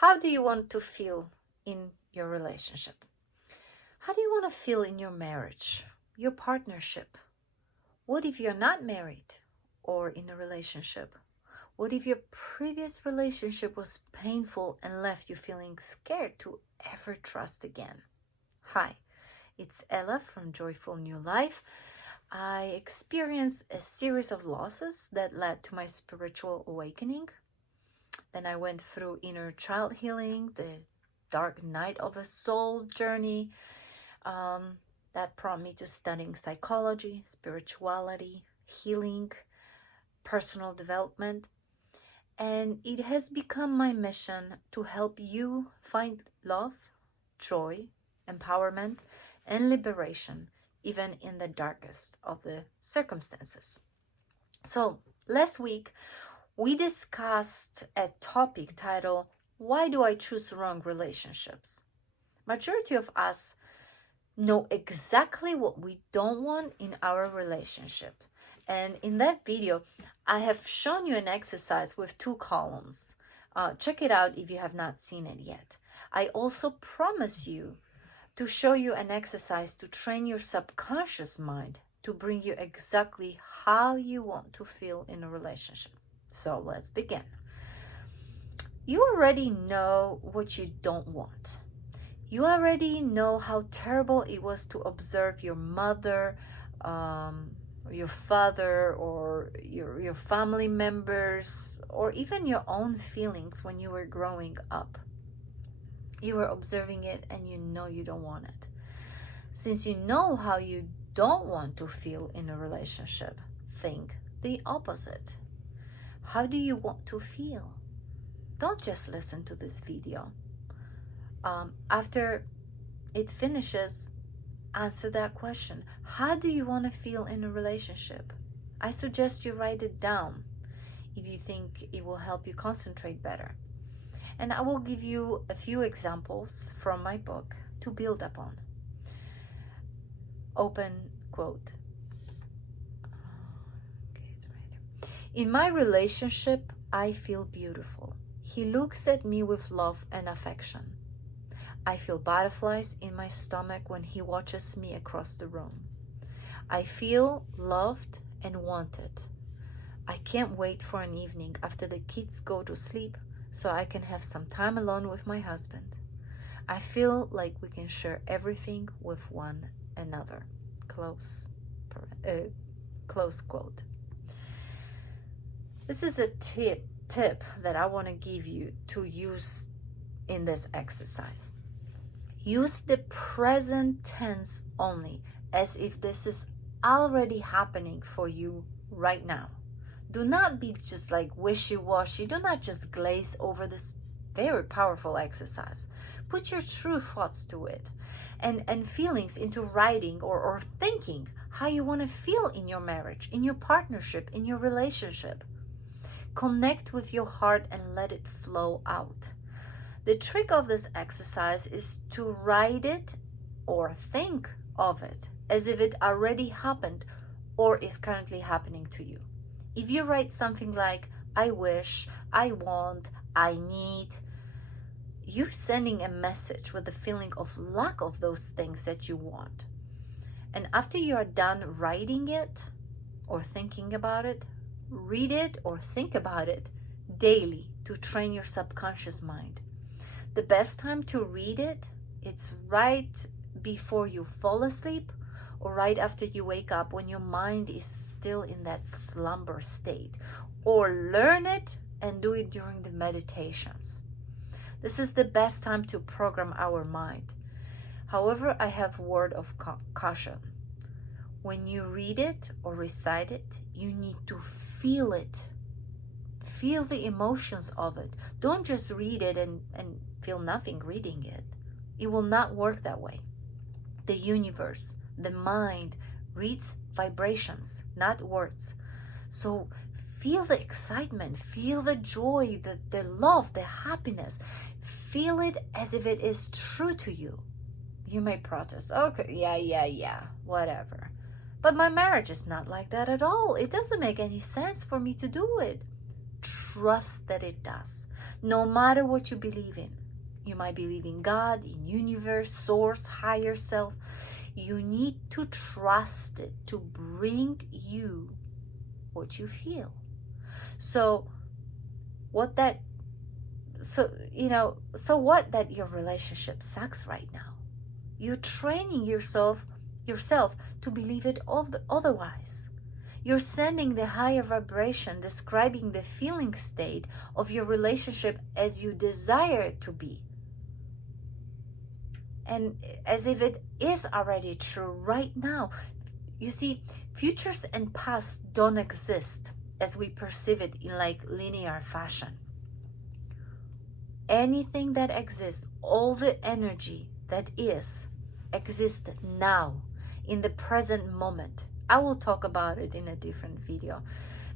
How do you want to feel in your relationship? How do you want to feel in your marriage, your partnership? What if you're not married or in a relationship? What if your previous relationship was painful and left you feeling scared to ever trust again? Hi, it's Ella from Joyful New Life. I experienced a series of losses that led to my spiritual awakening. Then I went through inner child healing, the dark night of a soul journey. That brought me to studying psychology, spirituality, healing, personal development. And it has become my mission to help you find love, joy, empowerment, and liberation, even in the darkest of the circumstances. So last week, we discussed a topic titled, Why Do I Choose Wrong Relationships? Majority of us know exactly what we don't want in our relationship. And in that video, I have shown you an exercise with 2 columns. Check it out if you have not seen it yet. I also promise you to show you an exercise to train your subconscious mind to bring you exactly how you want to feel in a relationship. So let's begin. You already know what you don't want. You already know how terrible it was to observe your mother, your father, or your family members, or even your own feelings when you were growing up. You were observing it and you know you don't want it. Since you know how you don't want to feel in a relationship, think the opposite. How do you want to feel? Don't just listen to this video. After it finishes, answer that question. How do you want to feel in a relationship? I suggest you write it down if you think it will help you concentrate better. And I will give you a few examples from my book to build upon. Open quote. Okay, it's right here. In my relationship, I feel beautiful. He looks at me with love and affection. I feel butterflies in my stomach when he watches me across the room. I feel loved and wanted. I can't wait for an evening after the kids go to sleep so I can have some time alone with my husband. I feel like we can share everything with one another. Close quote. This is a tip that I want to give you to use in this exercise. Use the present tense only, as if this is already happening for you right now. Do not be just like wishy-washy. Do not just glaze over this very powerful exercise. Put your true thoughts to it and feelings into writing or thinking how you want to feel in your marriage, in your partnership, in your relationship. Connect with your heart and let it flow out. The trick of this exercise is to write it or think of it as if it already happened or is currently happening to you. If you write something like, I wish, I want, I need, you're sending a message with the feeling of lack of those things that you want. And after you are done writing it or thinking about it, read it or think about it daily to train your subconscious mind. The best time to read it, it's right before you fall asleep or right after you wake up when your mind is still in that slumber state. Or learn it and do it during the meditations. This is the best time to program our mind. However, I have a word of caution. When you read it or recite it, you need to feel it. Feel the emotions of it. Don't just read it and feel nothing reading it. It will not work that way. The universe, the mind, reads vibrations, not words. So feel the excitement, feel the joy, the love, the happiness. Feel it as if it is true to you. You may protest, okay, yeah, whatever. But my marriage is not like that at all. It doesn't make any sense for me to do it. Trust that it does. No matter what you believe in, you might believe in God, in universe, source, higher self. You need to trust it to bring you what you feel. So what that that your relationship sucks right now. You're training yourself to believe it otherwise. You're sending the higher vibration describing the feeling state of your relationship as you desire it to be, and as if it is already true right now. You see, futures and past don't exist as we perceive it in like linear fashion. Anything that exists, all the energy that is, exists now, in the present moment. I will talk about it in a different video.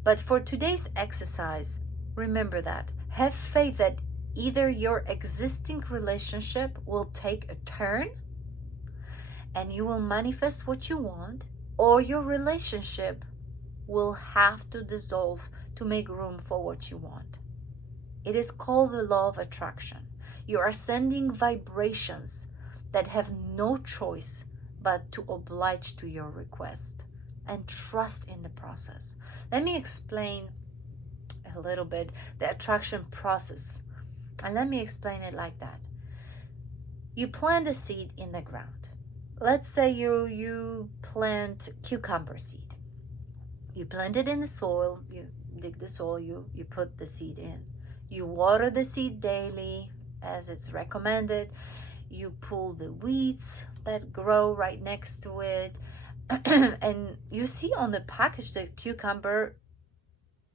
But for today's exercise, remember that. Have faith that either your existing relationship will take a turn and you will manifest what you want, or your relationship will have to dissolve to make room for what you want. It is called the law of attraction. You are sending vibrations that have no choice but to oblige to your request, and trust in the process. Let me explain a little bit the attraction process, and let me explain it like that. You plant a seed in the ground. Let's say you plant cucumber seed. You plant it in the soil, you dig the soil, you put the seed in. You water the seed daily as it's recommended. You pull the weeds that grow right next to it. And you see on the package the cucumber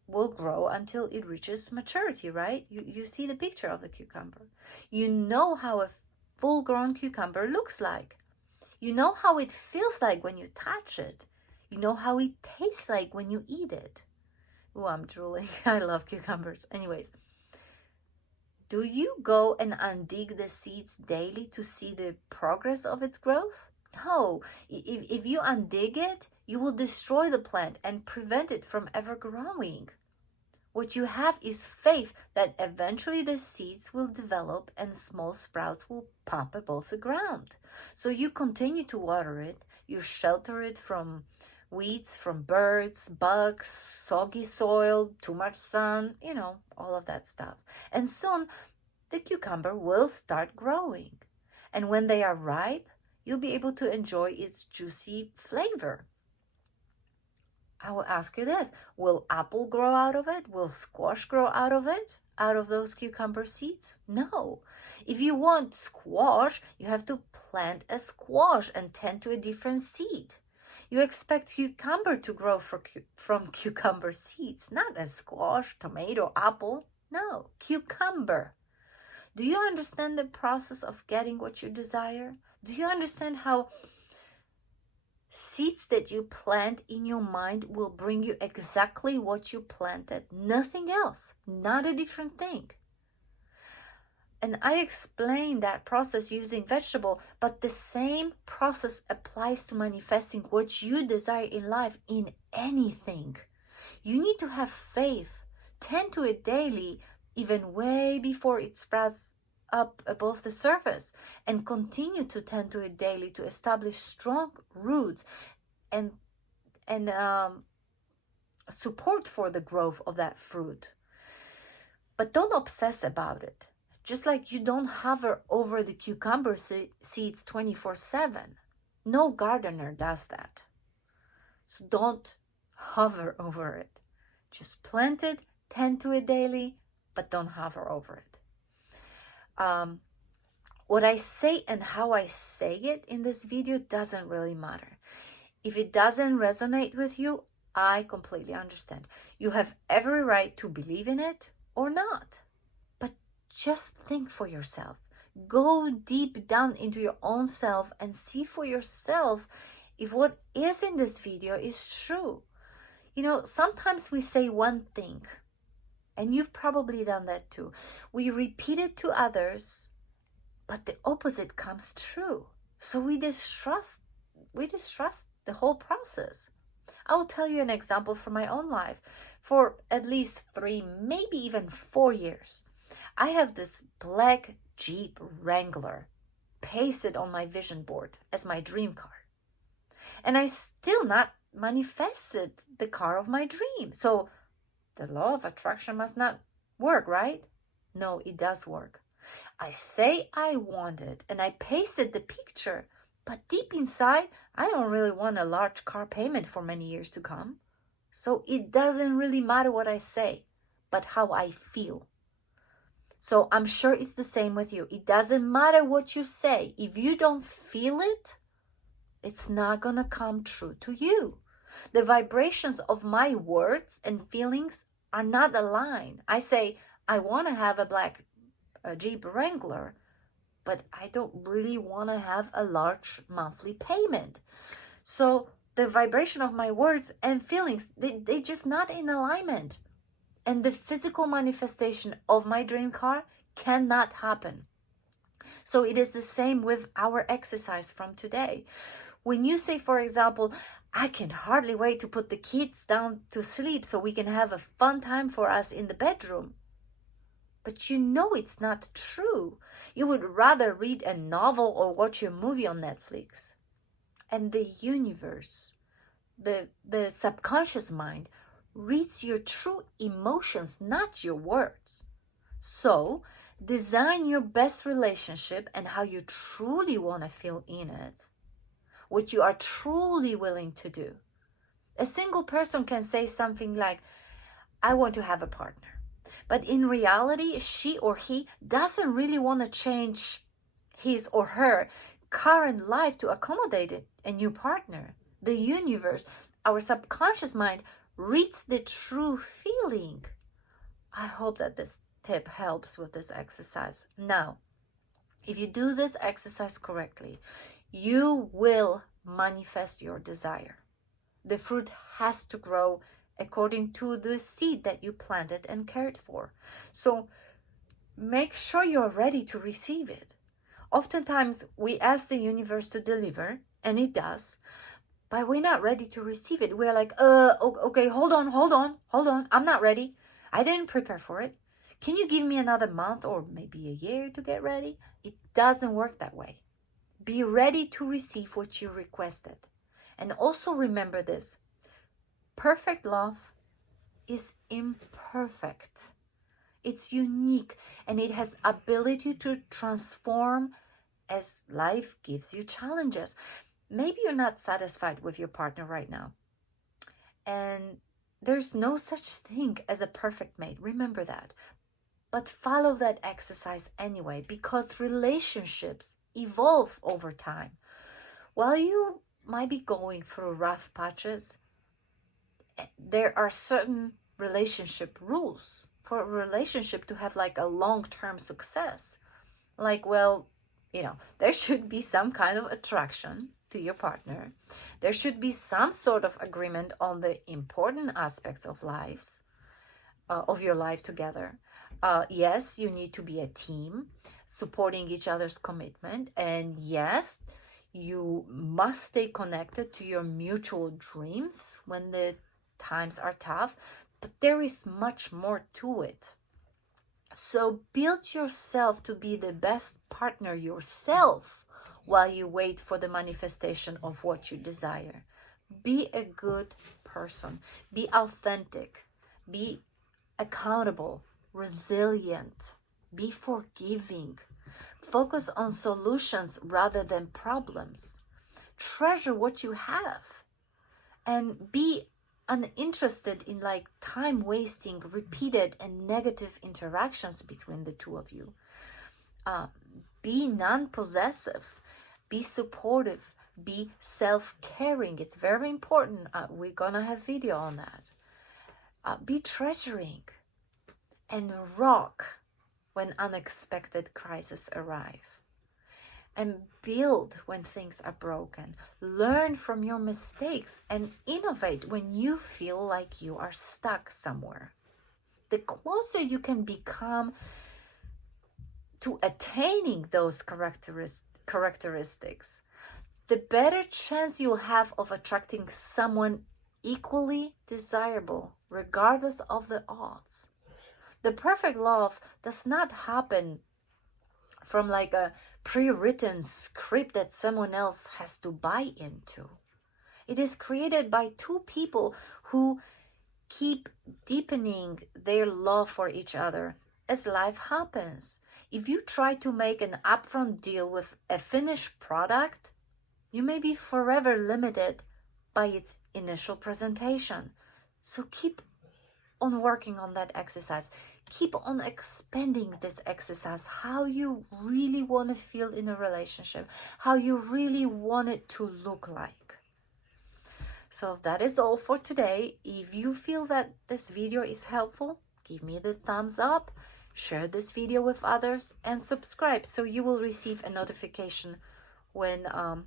will grow until it reaches maturity, right? You see the picture of the cucumber. You know how a full-grown cucumber looks like. You know how it feels like when you touch it. You know how it tastes like when you eat it. Oh, I'm drooling. I love cucumbers. Anyways, do you go and undig the seeds daily to see the progress of its growth? No. If you undig it, you will destroy the plant and prevent it from ever growing. What you have is faith that eventually the seeds will develop and small sprouts will pop above the ground. So you continue to water it, you shelter it from weeds, from birds, bugs, soggy soil, too much sun, all of that stuff. And soon the cucumber will start growing. And when they are ripe, you'll be able to enjoy its juicy flavor. I will ask you this: will apple grow out of it? Will squash grow out of it? Out of those cucumber seeds? No. If you want squash, you have to plant a squash and tend to a different seed. You expect cucumber to grow from cucumber seeds, not a squash, tomato, apple. No, cucumber. Do you understand the process of getting what you desire? Do you understand how seeds that you plant in your mind will bring you exactly what you planted? Nothing else, not a different thing. And I explain that process using vegetable, but the same process applies to manifesting what you desire in life, in anything. You need to have faith, tend to it daily, even way before it sprouts up above the surface, and continue to tend to it daily to establish strong roots and support for the growth of that fruit. But don't obsess about it. Just like you don't hover over the cucumber seeds 24/7. No gardener does that. So don't hover over it. Just plant it, tend to it daily, but don't hover over it. What I say and how I say it in this video doesn't really matter. If it doesn't resonate with you, I completely understand. You have every right to believe in it or not. But just think for yourself. Go deep down into your own self and see for yourself if what is in this video is true. Sometimes we say one thing, and you've probably done that too. We repeat it to others, but the opposite comes true. So we distrust the whole process. I will tell you an example from my own life. For at least 3, maybe even 4 years, I have this black Jeep Wrangler pasted on my vision board as my dream car. And I still not manifested the car of my dream. So the law of attraction must not work, right? No, it does work. I say I want it and I pasted the picture, but deep inside, I don't really want a large car payment for many years to come. So it doesn't really matter what I say, but how I feel. So I'm sure it's the same with you. It doesn't matter what you say. If you don't feel it, it's not gonna come true to you. The vibrations of my words and feelings are not aligned. I say, I want to have a black Jeep Wrangler, but I don't really want to have a large monthly payment. So the vibration of my words and feelings, they just not in alignment. And the physical manifestation of my dream car cannot happen. So it is the same with our exercise from today. When you say, for example, I can hardly wait to put the kids down to sleep so we can have a fun time for us in the bedroom. But you know it's not true. You would rather read a novel or watch a movie on Netflix. And the universe, the subconscious mind, reads your true emotions, not your words. So, design your best relationship and how you truly want to feel in it. What you are truly willing to do. A single person can say something like, I want to have a partner. But in reality, she or he doesn't really want to change his or her current life to accommodate a new partner. The universe, our subconscious mind, reads the true feeling. I hope that this tip helps with this exercise. Now, if you do this exercise correctly, you will manifest your desire. The fruit has to grow according to the seed that you planted and cared for. So make sure you're ready to receive it. Oftentimes we ask the universe to deliver, and it does, but we're not ready to receive it. We're like, okay, hold on. I'm not ready. I didn't prepare for it. Can you give me another month or maybe a year to get ready? It doesn't work that way. Be ready to receive what you requested. And also remember this, perfect love is imperfect. It's unique and it has ability to transform as life gives you challenges. Maybe you're not satisfied with your partner right now. And there's no such thing as a perfect mate. Remember that. But follow that exercise anyway, because relationships evolve over time. While you might be going through rough patches, there are certain relationship rules for a relationship to have like a long-term success. Like, well, there should be some kind of attraction to your partner. There should be some sort of agreement on the important aspects of of your life together. Yes, you need to be a team, supporting each other's commitment. And yes, you must stay connected to your mutual dreams when the times are tough, but there is much more to it. So build yourself to be the best partner yourself while you wait for the manifestation of what you desire. Be a good person. Be authentic. Be accountable, resilient. Be forgiving. Focus on solutions rather than problems. Treasure what you have. And be uninterested in time wasting, repeated and negative interactions between the two of you. Be non-possessive. Be supportive. Be self-caring. It's very important. We're gonna have video on that. Be treasuring and rock when unexpected crises arrive. And build when things are broken. Learn from your mistakes and innovate when you feel like you are stuck somewhere. The closer you can become to attaining those characteristics, the better chance you'll have of attracting someone equally desirable, regardless of the odds. The perfect love does not happen from like a pre-written script that someone else has to buy into. It is created by two people who keep deepening their love for each other as life happens. If you try to make an upfront deal with a finished product, you may be forever limited by its initial presentation. So keep on working on that exercise. Keep on expanding this exercise, how you really want to feel in a relationship, how you really want it to look like. So that is all for today. If you feel that this video is helpful, give me the thumbs up, share this video with others, and subscribe so you will receive a notification when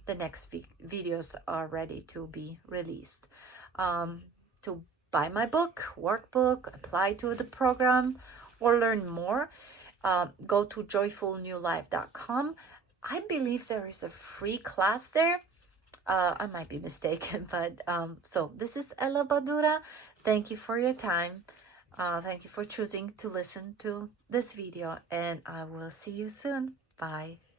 the next videos are ready to be released. To buy my book, workbook, apply to the program, or learn more, go to joyfulnewlife.com. I believe there is a free class there. I might be mistaken, but so this is Ella Badura. Thank you for your time. Thank you for choosing to listen to this video, and I will see you soon. Bye.